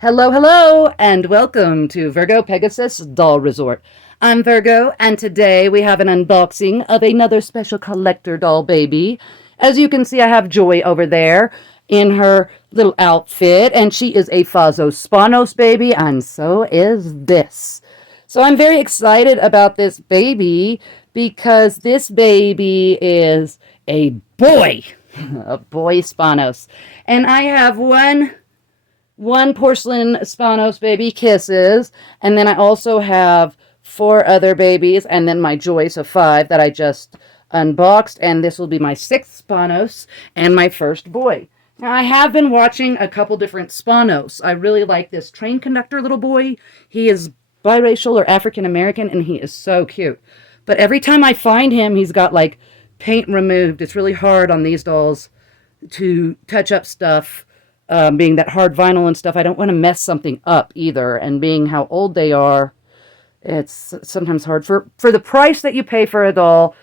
Hello, hello, and welcome to VirgoPegasus Doll Resort. I'm Virgo, and today we have an unboxing of another special collector doll baby. As you can see, I have Joy over there in her little outfit, and she is a Fayzah Spanos baby, and so is this. So I'm very excited about this baby because this baby is a boy, a boy Spanos. And I have one porcelain Spanos baby Kisses, and then I also have four other babies, and then my Joyce of five that I just unboxed, and this will be my sixth Spanos and my first boy. Now, I have been watching a couple different Spanos. I really like this train conductor little boy. He is biracial or African American, and he is so cute. But every time I find him, he's got like paint removed. It's really hard on these dolls to touch up stuff, being that hard vinyl and stuff. I don't want to mess something up either. And being how old they are, it's sometimes hard. For the price that you pay for a doll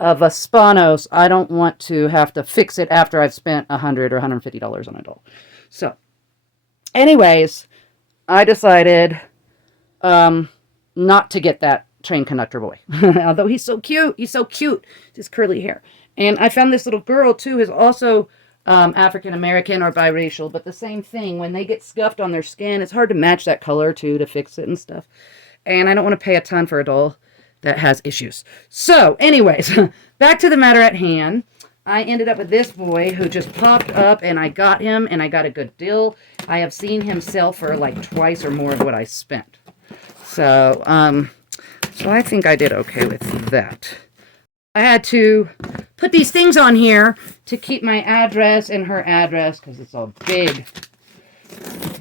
of a Spanos, I don't want to have to fix it after I've spent $100 or $150 on a doll. So, anyways, I decided not to get that train conductor boy. Although he's so cute. He's so cute. His curly hair. And I found this little girl, too, who's also African American or biracial, but the same thing. When they get scuffed on their skin, it's hard to match that color too to fix it and stuff. And I don't want to pay a ton for a doll that has issues. So, anyways, back to the matter at hand. I ended up with this boy who just popped up, and I got him, and I got a good deal. I have seen him sell for like twice or more of what I spent. So, so I think I did okay with that. I had to put these things on here to keep my address and her address because it's all big.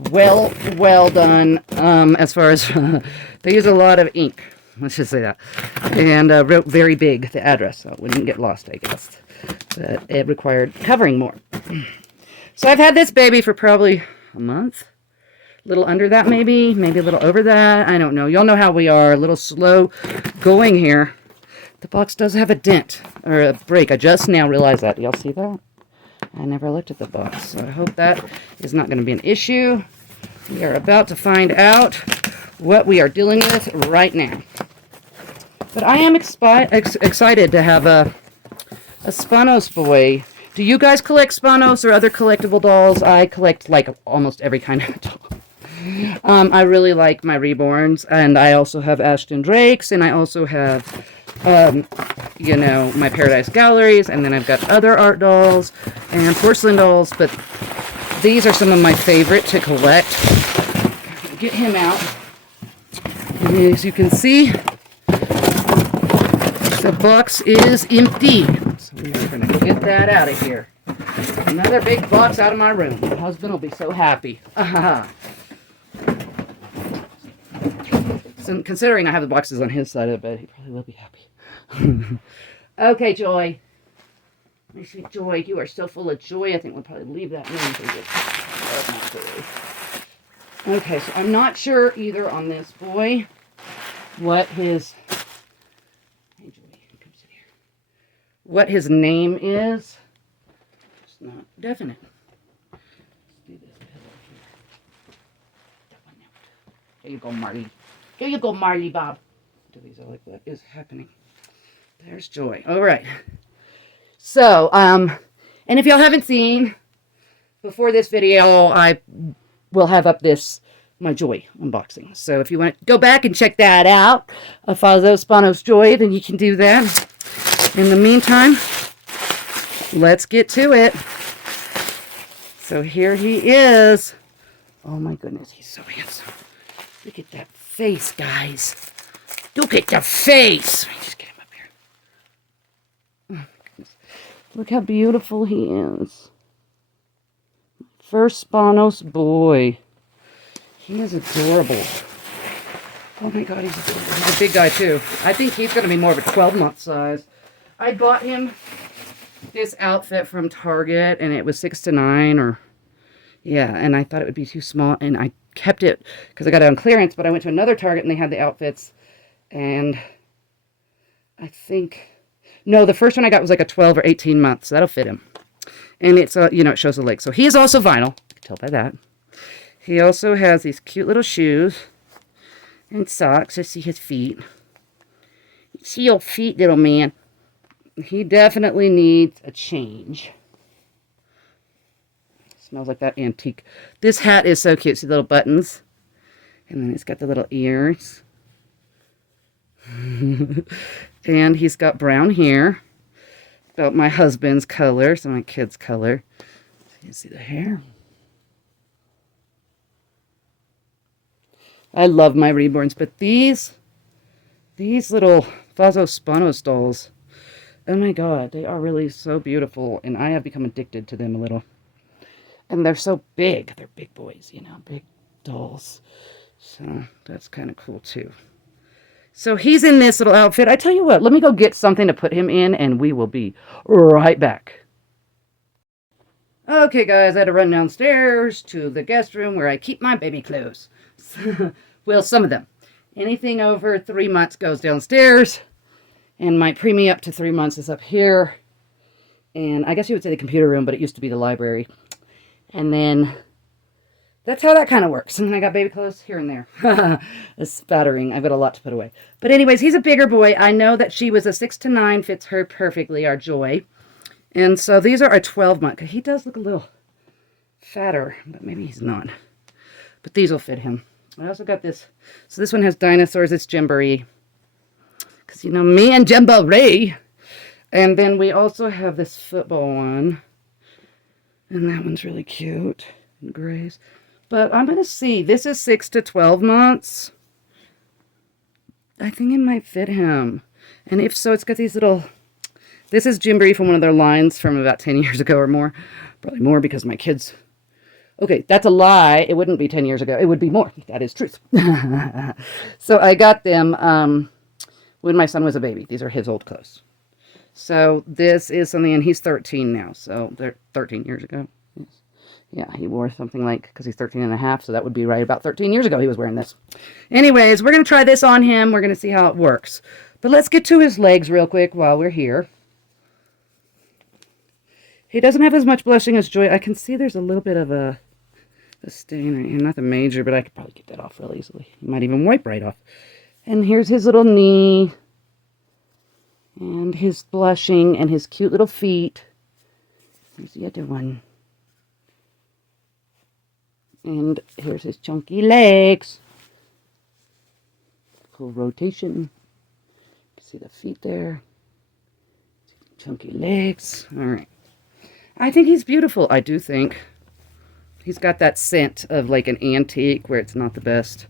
Well done. As far as they use a lot of ink. Let's just say that. And wrote very big, the address, so it wouldn't get lost, I guess. But it required covering more. So I've had this baby for probably a month. A little under that maybe a little over that. I don't know. Y'all know how we are. A little slow going here. The box does have a dent, or a break. I just now realized that. Y'all see that? I never looked at the box, so I hope that is not going to be an issue. We are about to find out what we are dealing with right now. But I am excited to have a Spanos boy. Do you guys collect Spanos or other collectible dolls? I collect like almost every kind of doll. I really like my Reborns, and I also have Ashton Drakes, and I also have you know, my Paradise Galleries, and then I've got other art dolls and porcelain dolls, but these are some of my favorite to collect. Get him out. And as you can see, the box is empty. So we are going to get that out of here. Another big box out of my room. My husband will be so happy. So considering I have the boxes on his side of the bed, he probably will be happy. Okay, Joy. Let me see, Joy. You are so full of joy. I think we'll probably leave that room for you. Okay, so I'm not sure either on this boy what his... Hey, Joy, come sit here. What his name is. It's not definite. Let's do this pillow here. That one out. Here you go, Marley. Here you go, Marley Bob. Do these all like what is happening? There's Joy. All right. So, and if y'all haven't seen before this video, I will have up my Joy unboxing. So if you want to go back and check that out, a Fayzah Spanos Joy, then you can do that. In the meantime, let's get to it. So here he is. Oh my goodness, he's so handsome. Look at that face, guys. Look at the face. Let me just get him up here. Oh my goodness. Look how beautiful he is. First Spanos boy. He is adorable. Oh my god, he's adorable. He's a big guy too. I think he's going to be more of a 12-month size. I bought him this outfit from Target, and it was 6 to 9, or... Yeah, and I thought it would be too small, and I kept it because I got it on clearance, but I went to another Target, and they had the outfits, and I think... No, the first one I got was like a 12 or 18 months. So that'll fit him. And it's, you know, it shows the leg. So he is also vinyl. You can tell by that. He also has these cute little shoes and socks. I see his feet. See your feet, little man. He definitely needs a change. Smells like that antique. This hat is so cute. See the little buttons? And then it's got the little ears. And he's got brown hair. About my husband's color, so my kid's color. So you see the hair. I love my Reborns, but these little Fayzah Spanos dolls, oh my god, they are really so beautiful, and I have become addicted to them a little. And they're so big. They're big boys, you know, big dolls. So that's kind of cool too. So he's in this little outfit. I tell you what, let me go get something to put him in, and we will be right back. Okay, guys, I had to run downstairs to the guest room where I keep my baby clothes. Well, some of them. Anything over 3 months goes downstairs, and my preemie up to 3 months is up here. And I guess you would say the computer room, but it used to be the library. And then that's how that kind of works. And then I got baby clothes here and there. A spattering. I've got a lot to put away. But anyways, he's a bigger boy. I know that she was a 6 to 9, fits her perfectly, our Joy. And so these are a 12-month. He does look a little fatter, but maybe he's not. But these will fit him. I also got this. So this one has dinosaurs. It's Jamboree. Because, you know, me and Jamboree. And then we also have this football one. And that one's really cute. And grays. But I'm going to see. This is 6 to 12 months. I think it might fit him. And if so, it's got these little... This is Jamboree from one of their lines from about 10 years ago or more. Probably more because my kids... Okay, that's a lie. It wouldn't be 10 years ago. It would be more. That is truth. So I got them when my son was a baby. These are his old clothes. So this is something, and he's 13 now. So they're 13 years ago. Yeah, he wore something like, because he's 13 and a half, so that would be right about 13 years ago he was wearing this. Anyways, we're going to try this on him. We're going to see how it works. But let's get to his legs real quick while we're here. He doesn't have as much blushing as Joy. I can see there's a little bit of a stain right here. Nothing major, but I could probably get that off real easily. You might even wipe right off. And here's his little knee. And his blushing and his cute little feet. Here's the other one. And here's his chunky legs. Full rotation. You can see the feet there. Chunky legs. All right. I think he's beautiful. I do think. He's got that scent of like an antique where it's not the best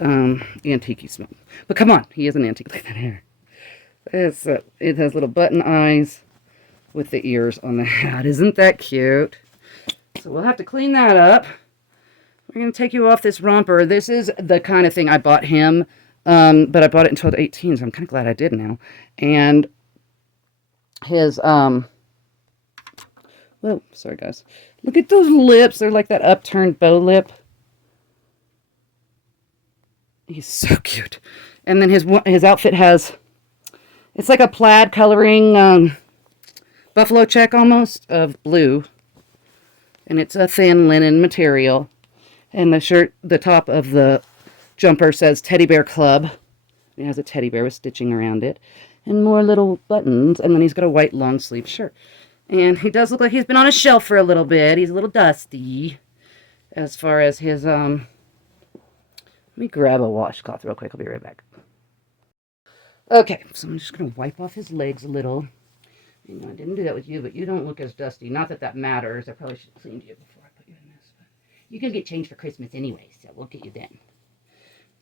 antique smell. But come on, he is an antique. Look at that hair. It has little button eyes with the ears on the hat. Isn't that cute? So we'll have to clean that up. We're going to take you off this romper. This is the kind of thing I bought him, but I bought it until 18, so I'm kind of glad I did now. And his, whoa, sorry guys. Look at those lips. They're like that upturned bow lip. He's so cute. And then his outfit has, it's like a plaid coloring buffalo check almost of blue. And it's a thin linen material. And the shirt, the top of the jumper says Teddy Bear Club. It has a teddy bear with stitching around it. And more little buttons. And then he's got a white long sleeve shirt. And he does look like he's been on a shelf for a little bit. He's a little dusty. As far as his, let me grab a washcloth real quick. I'll be right back. Okay, so I'm just going to wipe off his legs a little. You know, I didn't do that with you, but you don't look as dusty. Not that that matters. I probably should have cleaned you before I put you in this. But you can get changed for Christmas anyway, so we'll get you then.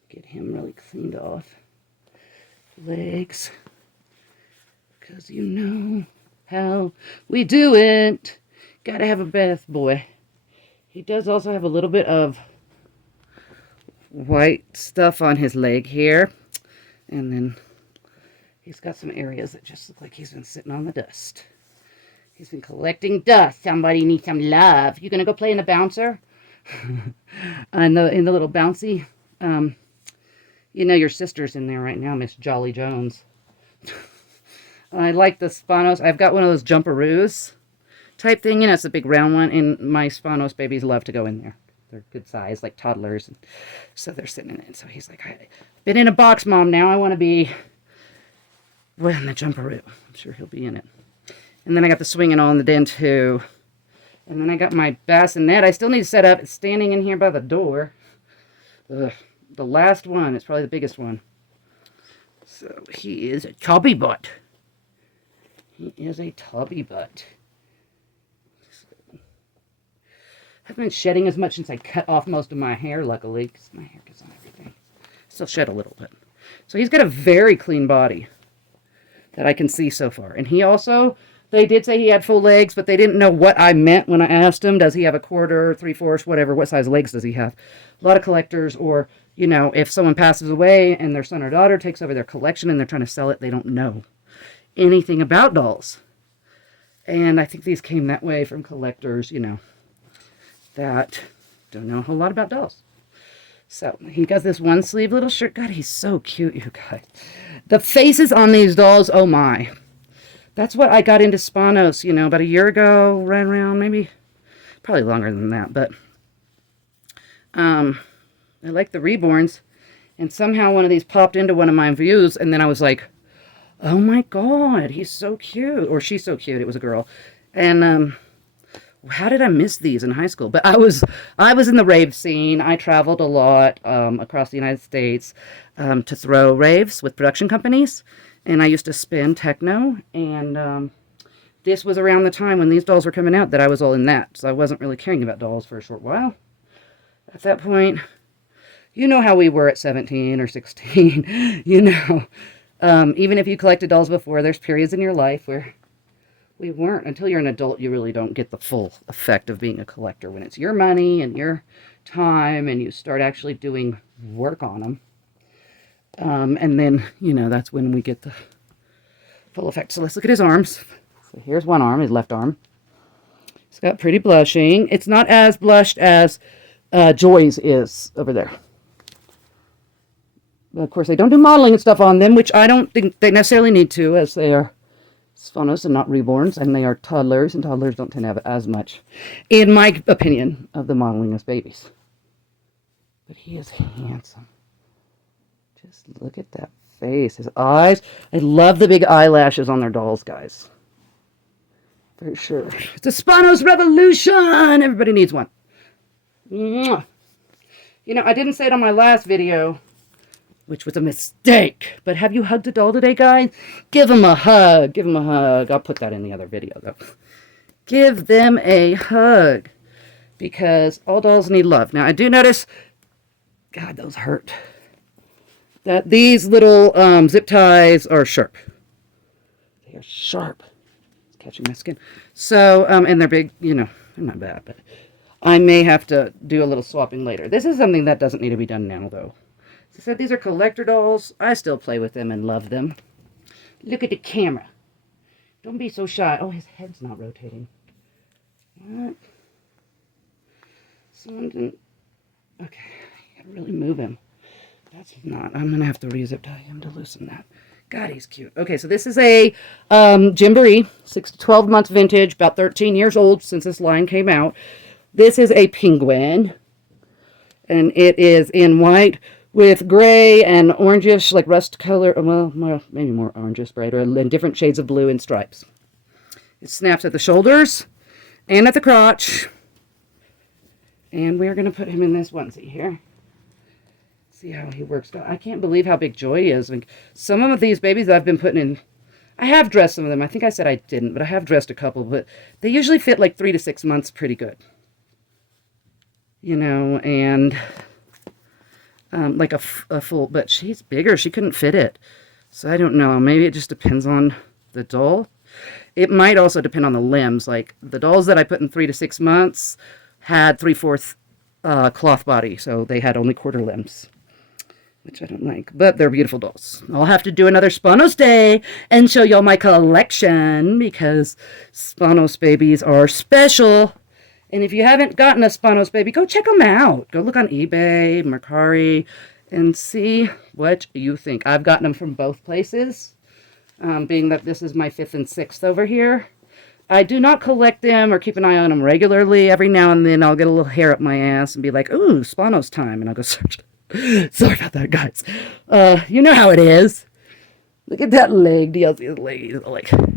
Get him really cleaned off. Legs. Because you know how we do it. Gotta have a bath boy. He does also have a little bit of white stuff on his leg here. And then he's got some areas that just look like he's been sitting on the dust. He's been collecting dust. Somebody needs some love. You gonna go play in the bouncer? in the little bouncy. You know your sister's in there right now, Miss Jolly Jones. I like the Spanos. I've got one of those jumperoos type thing. You know, it's a big round one, and my Spanos babies love to go in there. they're good size, like toddlers. And so they're sitting in it. So he's like, I've been in a box, Mom. Now I want to be in the jumperoo. I'm sure he'll be in it. And then I got the swinging all in the den, too. And then I got my bassinet. I still need to set up. It's standing in here by the door. Ugh. The last one is probably the biggest one. So he is a tubby butt. He is a tubby butt. So, I haven't been shedding as much since I cut off most of my hair, luckily, because my hair gets on everything. Still shed a little bit. So he's got a very clean body that I can see so far. And he also, they did say he had full legs, but they didn't know what I meant when I asked him. Does he have a quarter, 3/4, whatever? What size legs does he have? A lot of collectors, or, you know, if someone passes away and their son or daughter takes over their collection and they're trying to sell it, they don't know anything about dolls. And I think these came that way from collectors, you know, that don't know a whole lot about dolls. So he got this one sleeve little shirt. God, he's so cute, you guys. The faces on these dolls, oh my. That's what I got into Spanos, you know, about a year ago, right around, maybe, probably longer than that. But I like the Reborns. And somehow one of these popped into one of my views, and then I was like, oh my God, he's so cute. Or she's so cute. It was a girl. And how did I miss these in high school? But I was in the rave scene. I traveled a lot across the United States to throw raves with production companies. And I used to spin techno. And this was around the time when these dolls were coming out that I was all in that. So I wasn't really caring about dolls for a short while. At that point, you know how we were at 17 or 16. You know, even if you collected dolls before, there's periods in your life where we weren't. Until you're an adult, you really don't get the full effect of being a collector when it's your money and your time and you start actually doing work on them. And then, you know, that's when we get the full effect. So let's look at his arms. So here's one arm, his left arm. It's got pretty blushing. It's not as blushed as Joy's is over there. But of course, they don't do modeling and stuff on them, which I don't think they necessarily need to, as they are Spanos and not Reborns, and they are toddlers, and toddlers don't tend to have as much, in my opinion, of the modeling as babies. But he is handsome. Just look at that face, his eyes. I love the big eyelashes on their dolls, guys. For sure. It's a Spanos revolution! Everybody needs one. Mwah. You know, I didn't say it on my last video, which was a mistake. But have you hugged a doll today, guys? Give them a hug. Give them a hug. I'll put that in the other video, though. Give them a hug. Because all dolls need love. Now, I do notice, God, those hurt, that these little zip ties are sharp. They are sharp. It's catching my skin. So, and they're big, you know, they're not bad, but I may have to do a little swapping later. This is something that doesn't need to be done now, though. As I said, these are collector dolls. I still play with them and love them. Look at the camera. Don't be so shy. Oh, his head's not rotating. What? Someone didn't... Okay, I gotta really move him. That's not... I'm gonna have to re-zip tie him to loosen that. God, he's cute. Okay, so this is a Gymboree, 6 to 12 months vintage, about 13 years old since this line came out. This is a penguin, and it is in white with gray and orangish, like rust color, well, maybe more orangish, brighter, and different shades of blue and stripes. It snaps at the shoulders and at the crotch, and we're going to put him in this onesie here. See how he works. I can't believe how big Joy is. Like, some of these babies I've been putting in, I have dressed some of them. I think I said I didn't, but I have dressed a couple, but they usually fit like 3 to 6 months pretty good. You know, and like a full, but she's bigger. She couldn't fit it. So I don't know. Maybe it just depends on the doll. It might also depend on the limbs. Like the dolls that I put in 3 to 6 months had 3/4 cloth body. So they had only quarter limbs, which I don't like. But they're beautiful dolls. I'll have to do another Spanos day and show y'all my collection because Spanos babies are special. And if you haven't gotten a Spanos baby, go check them out. Go look on eBay, Mercari, and see what you think. I've gotten them from both places, being that this is my 5th and 6th over here. I do not collect them or keep an eye on them regularly. Every now and then I'll get a little hair up my ass and be like, ooh, Spanos time. And I'll go search. Sorry about that, guys. You know how it is. Look at that leg. Do y'all see his leg? He's like, what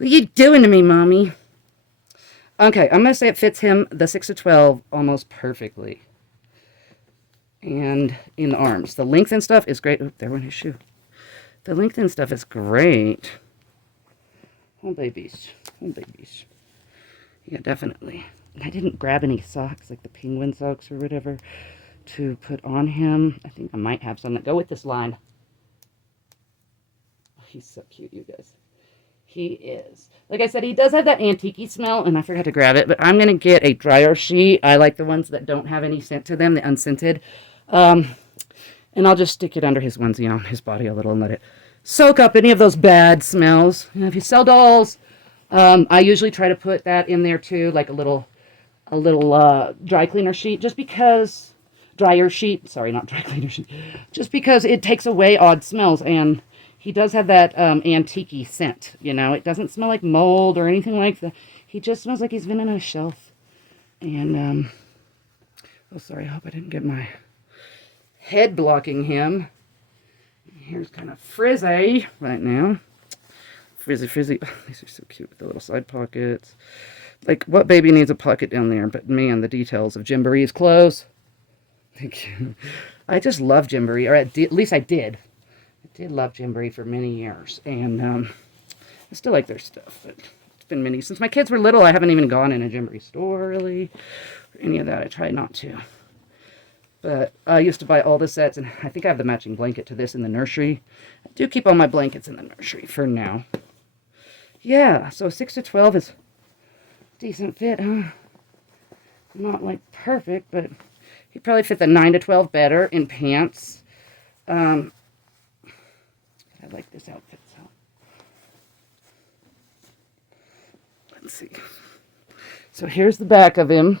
are you doing to me, mommy? Okay, I'm going to say it fits him, the 6 to 12, almost perfectly. And in the arms. The length and stuff is great. Oop, there went his shoe. The length and stuff is great. Oh, babies. Oh, babies. Yeah, definitely. And I didn't grab any socks, like the penguin socks or whatever, to put on him. I think I might have some that go with this line. Oh, he's so cute, you guys. He is. Like I said, he does have that antique-y smell, and I forgot to grab it, but I'm going to get a dryer sheet. I like the ones that don't have any scent to them, the unscented. And I'll just stick it under his onesie on his body a little and let it soak up any of those bad smells. You know, if you sell dolls, I usually try to put that in there too, like a little dry cleaner sheet, just because, dryer sheet, sorry, not dry cleaner sheet, just because it takes away odd smells, and he does have that antique-y scent, you know. It doesn't smell like mold or anything like that. He just smells like he's been on a shelf. And, oh, sorry, I hope I didn't get my head blocking him. Here's kind of frizzy right now. Frizzy. Oh, these are so cute with the little side pockets. Like, what baby needs a pocket down there? But, man, the details of Jimboree's clothes. Thank you. I just love Jimboree, or at least I did. I did love Jimboree for many years, and I still like their stuff, but it's been many. Since my kids were little, I haven't even gone in a Jimboree store, really, or any of that. I try not to. But I used to buy all the sets, and I think I have the matching blanket to this in the nursery. I do keep all my blankets in the nursery for now. Yeah, so 6 to 12 is decent fit, huh? Not, like, perfect, but he'd probably fit the 9 to 12 better in pants. I like this outfit, so. Let's see. So here's the back of him.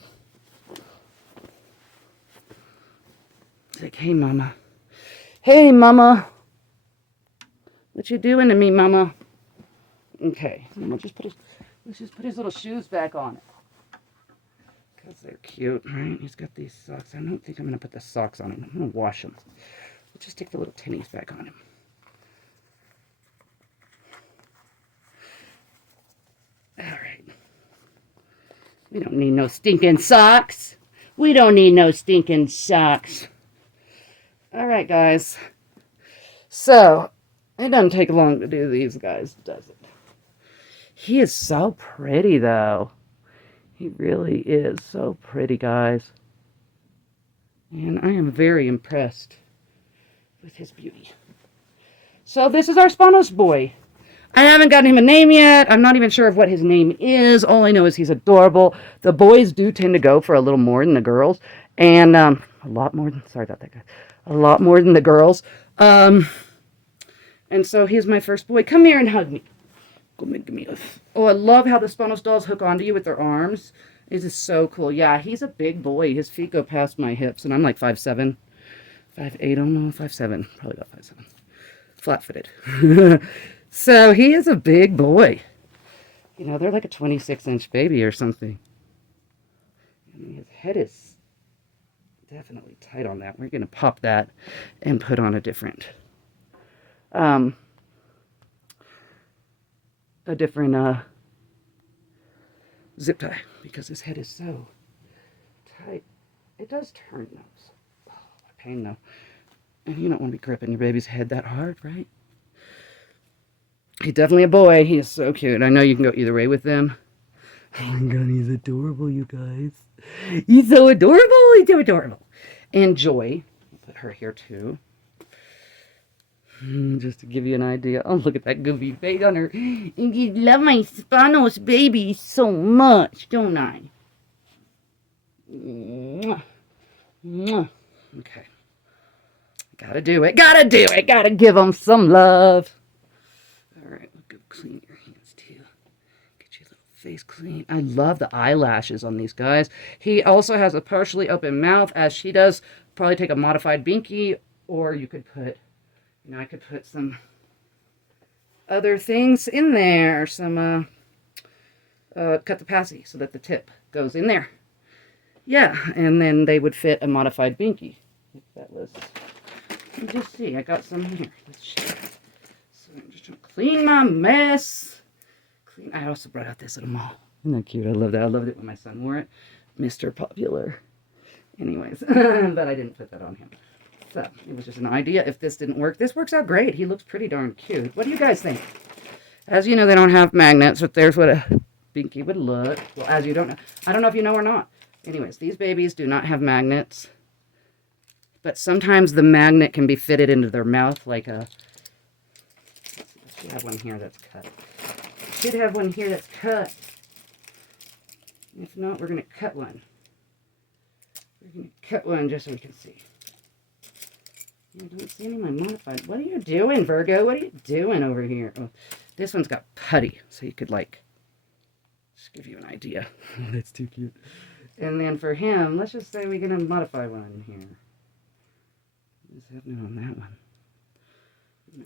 He's like, hey, mama. Hey, mama. What you doing to me, mama? Okay, let's just put his little shoes back on. Because they're cute, right? He's got these socks. I don't think I'm going to put the socks on him. I'm going to wash them. Let's just stick the little tinnies back on him. All right. We don't need no stinking socks. We don't need no stinking socks. All right, guys. So, it doesn't take long to do these guys, does it? He is so pretty, though. He really is so pretty, guys. And I am very impressed with his beauty. So, this is our Spanos boy. I haven't gotten him a name yet. I'm not even sure of what his name is. All I know is he's adorable. The boys do tend to go for a little more than the girls. And a lot more than, sorry about that, guys. A lot more than the girls. And so he's my first boy. Come here and hug me. Come here, give me a... Oh, I love how the Spanos dolls hook onto you with their arms. This is so cool. Yeah, he's a big boy. His feet go past my hips, and I'm like 5'7", 5'8", I don't know, 5'7", probably about 5'7". Flat-footed. So he is a big boy. You know, they're like a 26-inch baby or something. And his head is definitely tight on that. We're going to pop that and put on a different zip tie, because his head is so tight. It does turn, though. Oh, what a pain, though. And you don't want to be gripping your baby's head that hard, right? He's definitely a boy. He is so cute. I know you can go either way with them. Oh my god, he's adorable, you guys. He's so adorable. He's so adorable. And Joy. I'll put her here, too. Just to give you an idea. Oh, look at that goofy face on her. You love my Spanos baby so much, don't I? Mwah. Mwah. Okay. Gotta do it. Gotta do it. Gotta give them some love. All right, we'll go clean your hands, too. Get your little face clean. I love the eyelashes on these guys. He also has a partially open mouth, as she does. Probably take a modified binky, or you could put... You know, I could put some other things in there. Some cut the passy so that the tip goes in there. Yeah, and then they would fit a modified binky. If that was, let me just see, I got some here. Let's share. So I'm just trying to clean my mess. I also brought out this little mall. Isn't that cute? I love that. I loved it when my son wore it. Mr. Popular. Anyways, but I didn't put that on him. So it was just an idea. If this didn't work, this works out great. He looks pretty darn cute. What do you guys think? As you know, they don't have magnets, but there's what a binky would look. Well, as you don't know. I don't know if you know or not. Anyways, these babies do not have magnets. But sometimes the magnet can be fitted into their mouth like a... Let's see, I have one here that's cut. Should have one here that's cut. If not, we're going to cut one. We're going to cut one just so we can see. I don't see any of my modified. What are you doing, Virgo? What are you doing over here? Oh, this one's got putty, so you could, like, just give you an idea. That's too cute. And then for him, let's just say we're going to modify one here. What's happening on that one? No.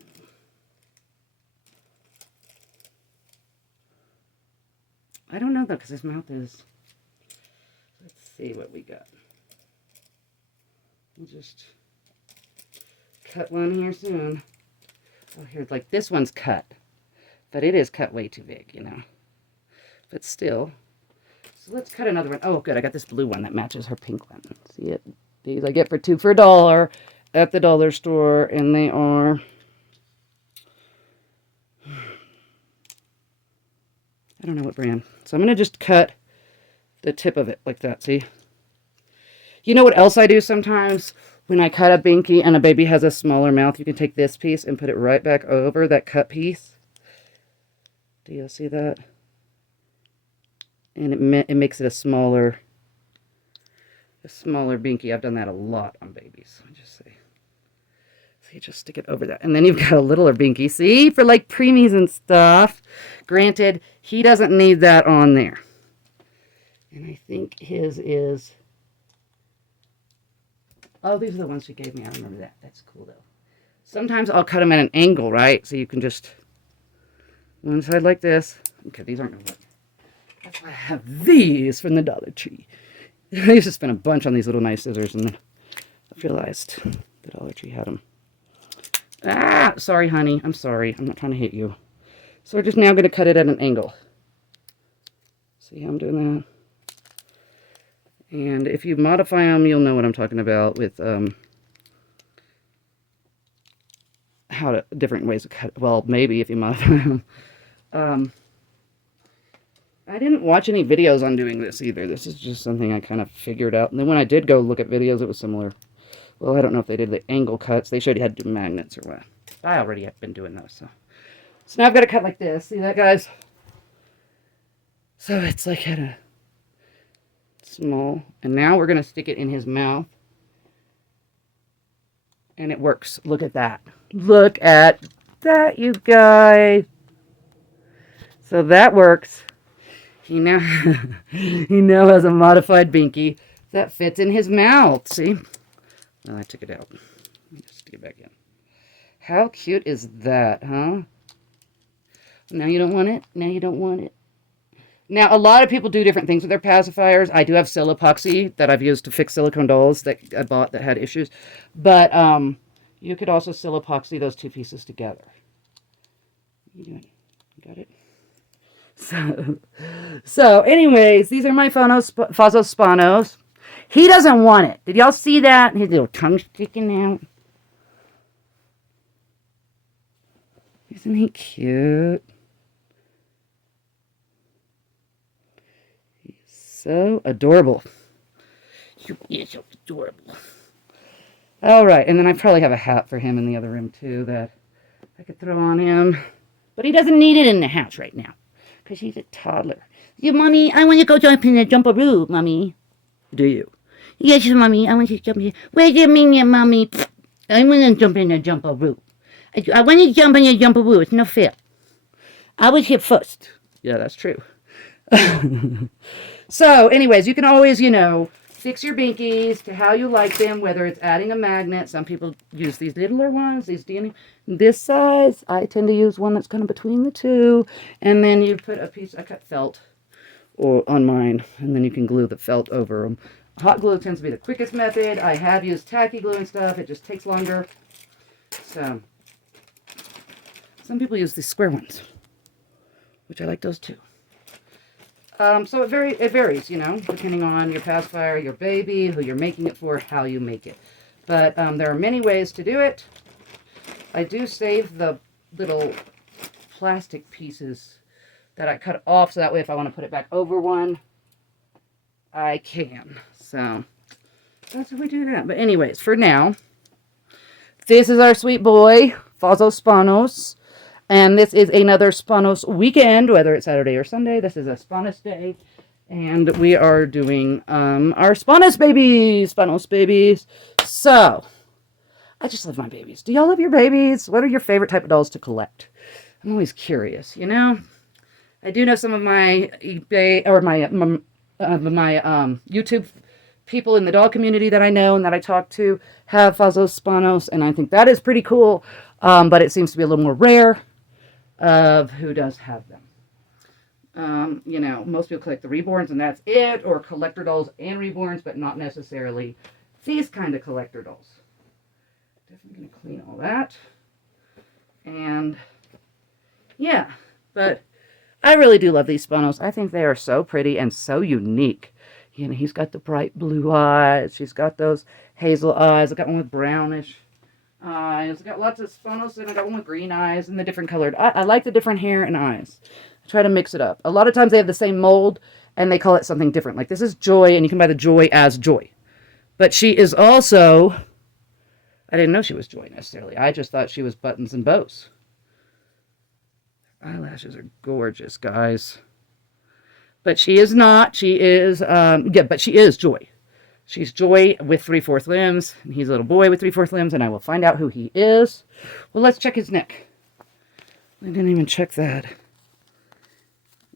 I don't know, though, because his mouth is... Let's see what we got. We'll just cut one here soon. Oh, here, like, this one's cut. But it is cut way too big, you know. But still... So let's cut another one. Oh, good. I got this blue one that matches her pink one. See it? These I get for $2 for $1 at the dollar store, and they are... I don't know what brand. So I'm going to just cut the tip of it like that, see? You know what else I do sometimes? When I cut a binky and a baby has a smaller mouth, you can take this piece and put it right back over that cut piece. Do you see that? And it makes it a smaller binky. I've done that a lot on babies. Let me just say. So you just stick it over that. And then you've got a littler binky. See? For like preemies and stuff. Granted, he doesn't need that on there. And I think his is... Oh, these are the ones she gave me. I remember that. That's cool, though. Sometimes I'll cut them at an angle, right? So you can just... One side like this. Okay, these aren't going to work. That's why I have these from the Dollar Tree. I used to spend a bunch on these little nice scissors, and then I realized the Dollar Tree had them. Ah! Sorry, honey. I'm sorry. I'm not trying to hit you. So we're just now going to cut it at an angle. See how I'm doing that? And if you modify them, you'll know what I'm talking about with different ways to cut. Well, maybe if you modify them. I didn't watch any videos on doing this either. This is just something I kind of figured out. And then when I did go look at videos, it was similar. Well, I don't know if they did the angle cuts. They showed you how to do magnets or what. I already have been doing those. So now I've got to cut like this. See that, guys? So it's like at a small. And now we're going to stick it in his mouth. And it works. Look at that. Look at that, you guys. So that works. He now has a modified binky that fits in his mouth. See? Oh, I took it out. Let me just stick it back in. How cute is that, huh? Now you don't want it? Now you don't want it? Now, a lot of people do different things with their pacifiers. I do have Silopoxy that I've used to fix silicone dolls that I bought that had issues. But you could also Silopoxy those two pieces together. What are you doing? You got it? So anyways, these are my Fayzah Spanos. He doesn't want it. Did y'all see that? His little tongue sticking out. Isn't he cute? He's so adorable. He is so adorable. All right, and then I probably have a hat for him in the other room too that I could throw on him. But he doesn't need it in the house right now. Because he's a toddler. Yeah, Mommy, I want to go jump in the jumperoo, Mommy. Do you? Yes, Mommy, I want to jump in. Where do you mean, yeah, Mommy? I want to jump in the jumperoo. I want to jump in the jumperoo. It's no fair. I was here first. Yeah, that's true. So, anyways, you can always, fix your binkies to how you like them, whether it's adding a magnet. Some people use these littler ones, this size. I tend to use one that's kind of between the two. And then you put a piece, I cut felt. or on mine, and then you can glue the felt over them. Hot glue tends to be the quickest method. I have used tacky glue and stuff. It just takes longer. So, some people use these square ones, which I like those too. So it varies, you know, depending on your pacifier, your baby, who you're making it for, how you make it. But there are many ways to do it. I do save the little plastic pieces that I cut off, so that way if I want to put it back over one, I can. So that's how we do that. But anyways, for now, this is our sweet boy, Fayzah Spanos. And this is another Spanos weekend, whether it's Saturday or Sunday. This is a Spanos day. And we are doing our Spanos babies. So, I just love my babies. Do y'all love your babies? What are your favorite type of dolls to collect? I'm always curious, you know? I do know some of my eBay, or my YouTube people in the doll community that I know and that I talk to have Fayzah Spanos, and I think that is pretty cool. But it seems to be a little more rare of who does have them. You know, most people collect the Reborns and that's it, or collector dolls and Reborns, but not necessarily these kind of collector dolls. Definitely gonna clean all that. And yeah, but I really do love these Spanos. I think they are so pretty and so unique. You know, he's got the bright blue eyes. She's got those hazel eyes. I got one with brownish eyes. I got lots of Spanos, and I got one with green eyes and the different colored. I like the different hair and eyes. I try to mix it up. A lot of times they have the same mold and they call it something different. Like this is Joy, and you can buy the Joy as Joy. But she is also, I didn't know she was Joy necessarily. I just thought she was Buttons and Bows. Eyelashes are gorgeous, guys. But she is not. She is, but she is Joy. She's Joy with 3/4 limbs, and he's a little boy with 3/4 limbs, and I will find out who he is. Well, let's check his neck. I didn't even check that.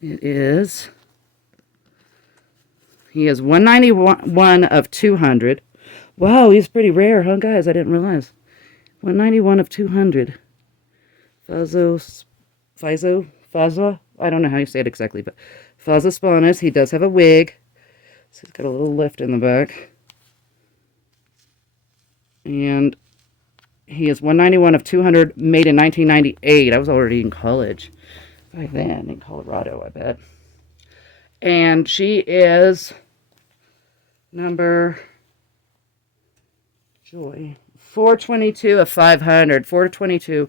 It is, he is 191 of 200. Wow, he's pretty rare, huh, guys? I didn't realize. 191 of 200. Fayzah, I don't know how you say it exactly, but Fayzah Spanos, he does have a wig. So he's got a little lift in the back. And he is 191 of 200, made in 1998. I was already in college by then, in Colorado, I bet. And she is number, Joy, 422 of 500. 422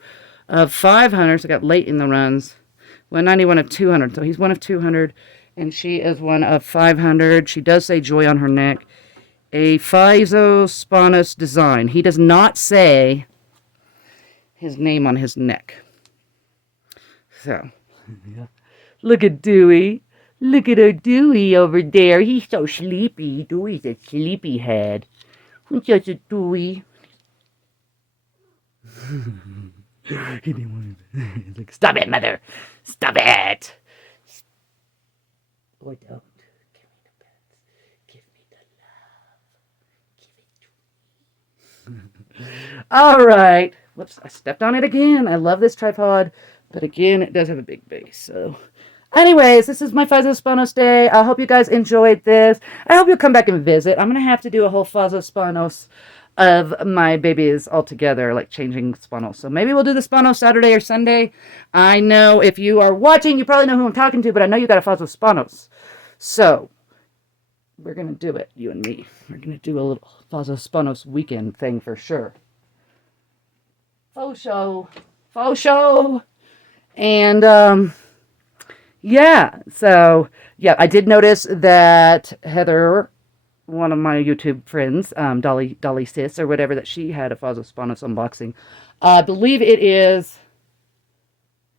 of 500, so I got late in the runs. 191 of 200, so he's one of 200, and she is one of 500. She does say Joy on her neck. A Fayzah Spanos design. He does not say his name on his neck. So, look at Dewey. Look at our Dewey over there. He's so sleepy. Dewey's a sleepy head. Who's such a Dewey? He didn't want to. He's like, stop it, mother. Stop it. Or don't. Give me the pets. Give me the love. Give it to me. All right. Whoops, I stepped on it again. I love this tripod. But again, it does have a big base. So, anyways, this is my Fayzah Spanos day. I hope you guys enjoyed this. I hope you'll come back and visit. I'm going to have to do a whole Fayzah Spanos of my babies all together, like changing Spanos. So maybe we'll do the Spanos Saturday or Sunday. I know if you are watching, you probably know who I'm talking to, but I know you got a Fayzah Spanos. So we're going to do it, you and me. We're going to do a little Fayzah Spanos weekend thing for sure. Faux show. Faux show. And, yeah. So, yeah, I did notice that Heather, one of my YouTube friends, Dolly Sis, or whatever, that she had a Fayzah Spanos unboxing. I believe it is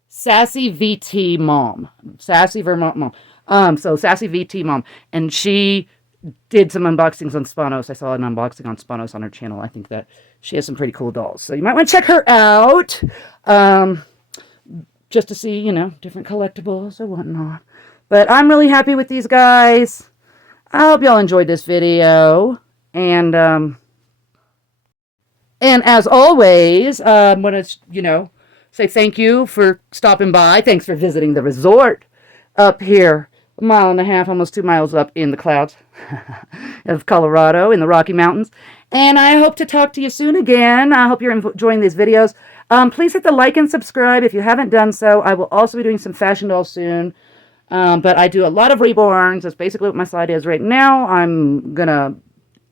Sassy VT Mom. Sassy Vermont Mom. So Sassy VT Mom. And she did some unboxings on Spanos. I saw an unboxing on Spanos on her channel. I think that she has some pretty cool dolls. So you might want to check her out. Just to see, you know, different collectibles or whatnot. But I'm really happy with these guys. I hope y'all enjoyed this video. And as always, I'm going to, you know, say thank you for stopping by. Thanks for visiting the resort up here a mile and a half, almost 2 miles up in the clouds of Colorado in the Rocky Mountains. And I hope to talk to you soon again. I hope you're enjoying these videos. Please hit the like and subscribe if you haven't done so. I will also be doing some fashion dolls soon. But I do a lot of reborns. That's basically what my side is right now. I'm going to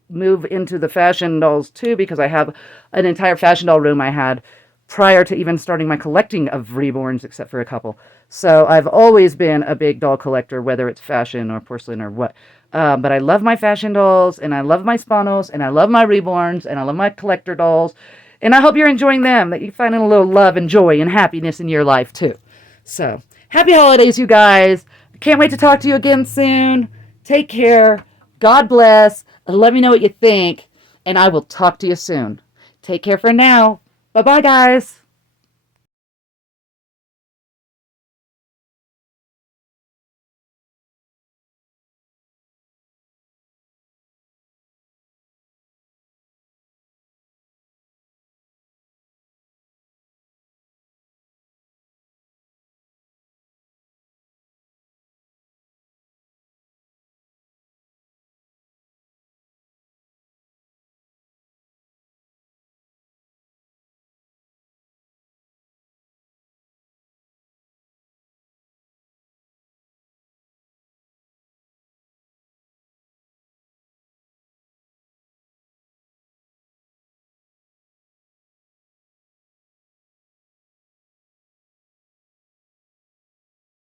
move into the fashion dolls too because I have an entire fashion doll room I had prior to even starting my collecting of reborns, except for a couple. So I've always been a big doll collector, whether it's fashion or porcelain or what. But I love my fashion dolls, and I love my Spanos, and I love my reborns, and I love my collector dolls. And I hope you're enjoying them, that you're finding a little love and joy and happiness in your life too. So, happy holidays, you guys. Can't wait to talk to you again soon. Take care. God bless. Let me know what you think, and I will talk to you soon. Take care for now. Bye-bye, guys.